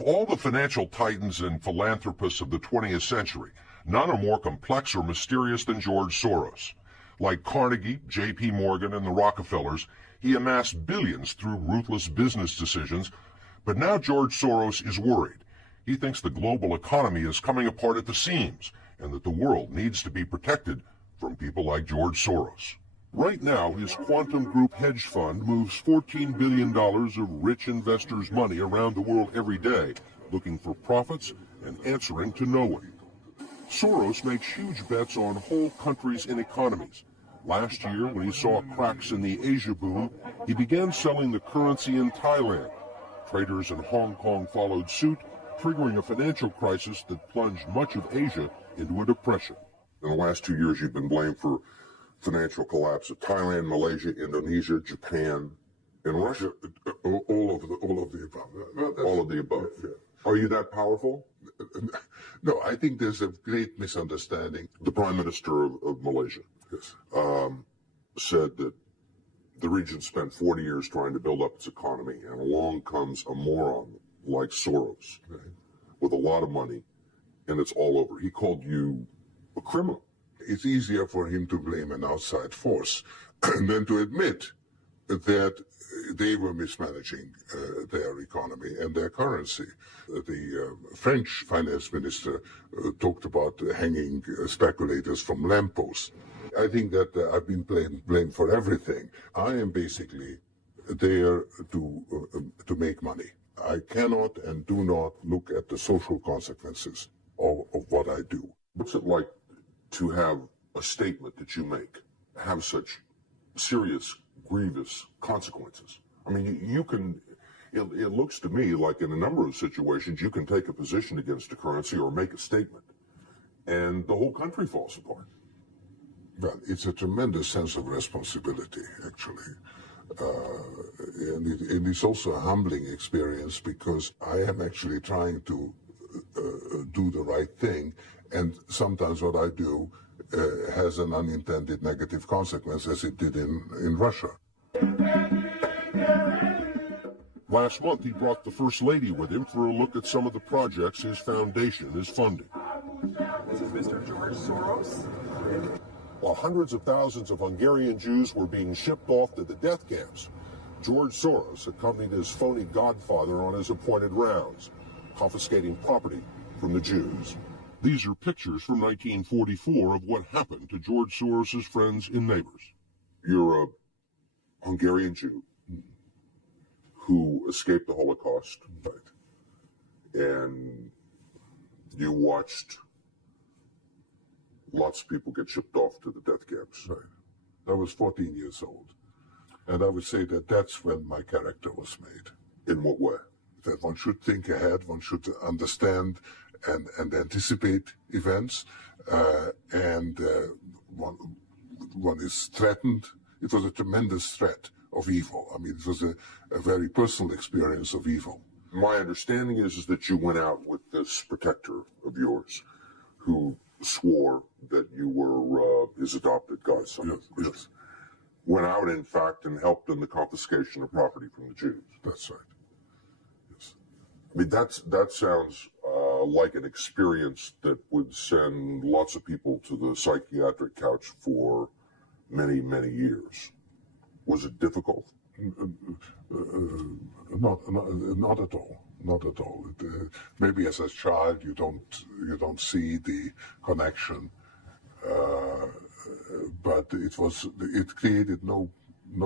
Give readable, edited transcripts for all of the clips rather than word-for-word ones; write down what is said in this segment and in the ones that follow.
Of all the financial titans and philanthropists of the 20th century, none are more complex or mysterious than George Soros. Like Carnegie, J.P. Morgan, and the Rockefellers, he amassed billions through ruthless business decisions, but now George Soros is worried. He thinks the global economy is coming apart at the seams, and that the world needs to be protected from people like George Soros. Right now, his Quantum Group hedge fund moves $14 billion of rich investors' money around the world every day, looking for profits and answering to no one. Soros makes huge bets on whole countries and economies. Last year, when he saw cracks in the Asia boom, he began selling the currency in Thailand. Traders in Hong Kong followed suit, triggering a financial crisis that plunged much of Asia into a depression. In the last 2 years, you've been blamed for financial collapse of Thailand, Malaysia, Indonesia, Japan, and Russia. All of the above. All of the above. Yeah. Are you that powerful? No, I think there's a great misunderstanding. The Prime Minister of Malaysia said that the region spent 40 years trying to build up its economy, and along comes a moron like Soros with a lot of money, and it's all over. He called you a criminal. It's easier for him to blame an outside force than to admit that they were mismanaging their economy and their currency. The French finance minister talked about hanging speculators from lampposts. I think that I've been blamed for everything. I am basically there to make money. I cannot and do not look at the social consequences of what I do. What's it like to have a statement that you make have such serious, grievous consequences? I mean, you can, it looks to me like in a number of situations, you can take a position against a currency or make a statement, and the whole country falls apart. Well, it's a tremendous sense of responsibility, actually. And it's also a humbling experience because I am actually trying to do the right thing, and sometimes what I do has an unintended negative consequence, as it did in Russia. Last month, he brought the First Lady with him for a look at some of the projects his foundation is funding. This is Mr. George Soros. While hundreds of thousands of Hungarian Jews were being shipped off to the death camps, George Soros accompanied his phony godfather on his appointed rounds, confiscating property from the Jews. These are pictures from 1944 of what happened to George Soros's friends and neighbors. You're a Hungarian Jew who escaped the Holocaust, and you watched lots of people get shipped off to the death camps. Right. I was 14 years old, and I would say that that's when my character was made. In what way? That one should think ahead, one should understand and anticipate events, and one is threatened. It was a tremendous threat of evil. I mean, it was a very personal experience of evil. My understanding is that you went out with this protector of yours who swore that you were his adopted godson. Yes. Went out, in fact, and helped in the confiscation of property from the Jews. That's right. Yes. I mean, that sounds like an experience that would send lots of people to the psychiatric couch for many, many years. Was it difficult? Not at all. Not at all. Maybe as a child you don't see the connection, but it created no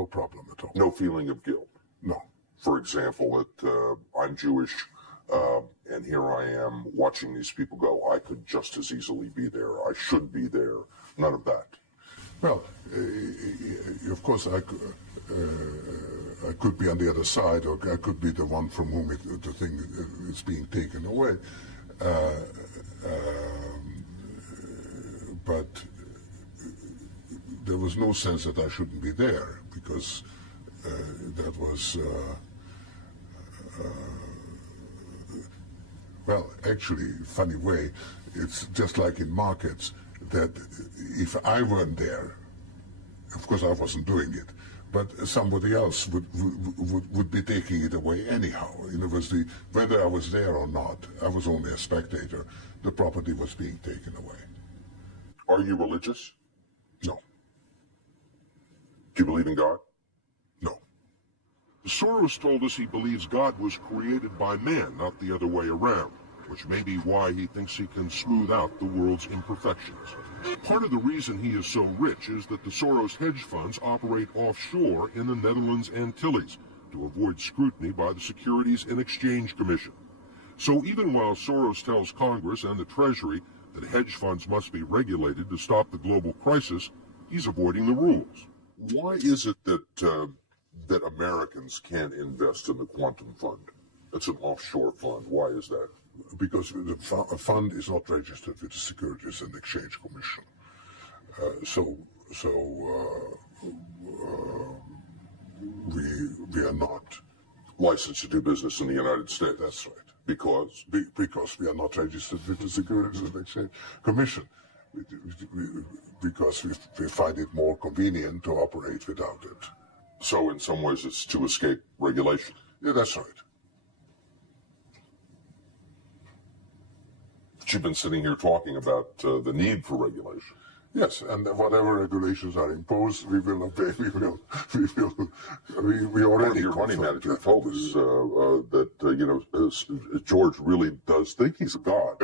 problem at all. No feeling of guilt. No. For example, that I'm Jewish, and here I am watching these people go. I could just as easily be there. I should be there. None of that. Well, of course, I could be on the other side, or I could be the one from whom the thing is being taken away. But there was no sense that I shouldn't be there, because that was, well, actually, funny way, it's just like in markets, that if I weren't there, of course I wasn't doing it, but somebody else would be taking it away anyhow. In other words, whether I was there or not, I was only a spectator. The property was being taken away. Are you religious? No. Do you believe in God? No. Soros told us he believes God was created by man, not the other way around, which may be why he thinks he can smooth out the world's imperfections. Part of the reason he is so rich is that the Soros hedge funds operate offshore in the Netherlands Antilles to avoid scrutiny by the Securities and Exchange Commission. So even while Soros tells Congress and the Treasury that hedge funds must be regulated to stop the global crisis, he's avoiding the rules. Why is it that Americans can't invest in the quantum fund? It's an offshore fund. Why is that? Because the fund is not registered with the Securities and Exchange Commission. We are not Licensed to do business in the United States. That's right. Because? Because we are not registered with the Securities and Exchange Commission. Because we find it more convenient to operate without it. So in some ways it's to escape regulation. Yeah, that's right. But you've been sitting here talking about the need for regulation. Yes, and whatever regulations are imposed, we will obey. We already. Your money manager told us that George really does think he's a god.